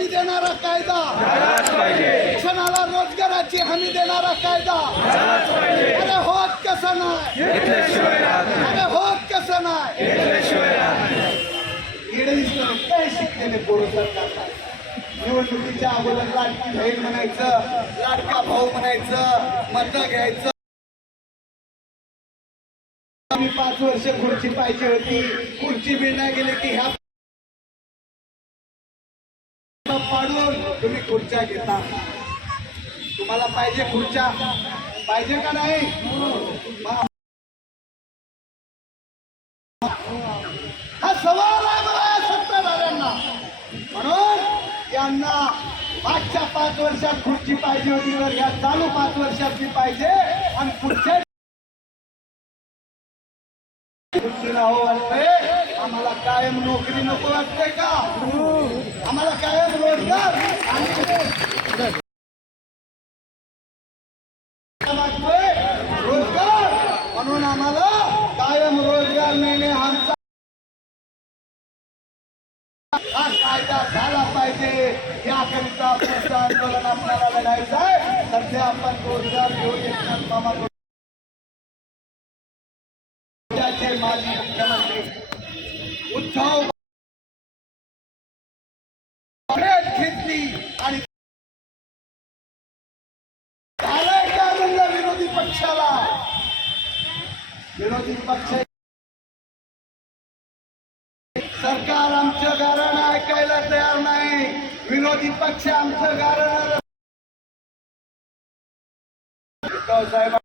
हमी देणारा कायदा, शिक्षणाला रोजगाराची हमी देणारा कायदा. अरे होत कसं नाही, अरे होत कसं नाही. काय शिकलेले पोरं सरकार निवडणुकीच्या अगोदर लाडकी बहीण म्हणायचं, लाडका भाऊ म्हणायचं, मत घ्यायचं. आम्ही 5 वर्ष खुर्ची पाहिजे होती, खुर्ची मिळण्या गेले की ह्या पाडून तुम्ही खुर्च्या घेता. तुम्हाला पाहिजे खुर्च्या, पाहिजे का नाही? हा सवाल आहे मला सत्ताधाऱ्यांना. म्हणून यांना मागच्या 5 वर्षात खुर्ची पाहिजे होती, तर या चालू 5 वर्षात पाहिजे. आणि पुढच्या खुर्चीला हो वाटतंय आम्हाला कायम नोकरी नको वाटते का? आम्हाला कायम रोजगार वाटतोय, रोजगार. म्हणून आम्हाला कायम रोजगार मिळणे आमचा हा कायदा झाला पाहिजे. याकरिता पुढचं आंदोलन आपल्याला लढायचं आहे. सध्या आपण रोजगार घेऊन एकनाथ मामा माजी मुख्यमंत्री उद्धव घेतली आणि विरोधी पक्षाला, विरोधी पक्ष सरकार आमचं गारण ऐकायला तयार नाही. विरोधी पक्ष आमचं गारण साहेब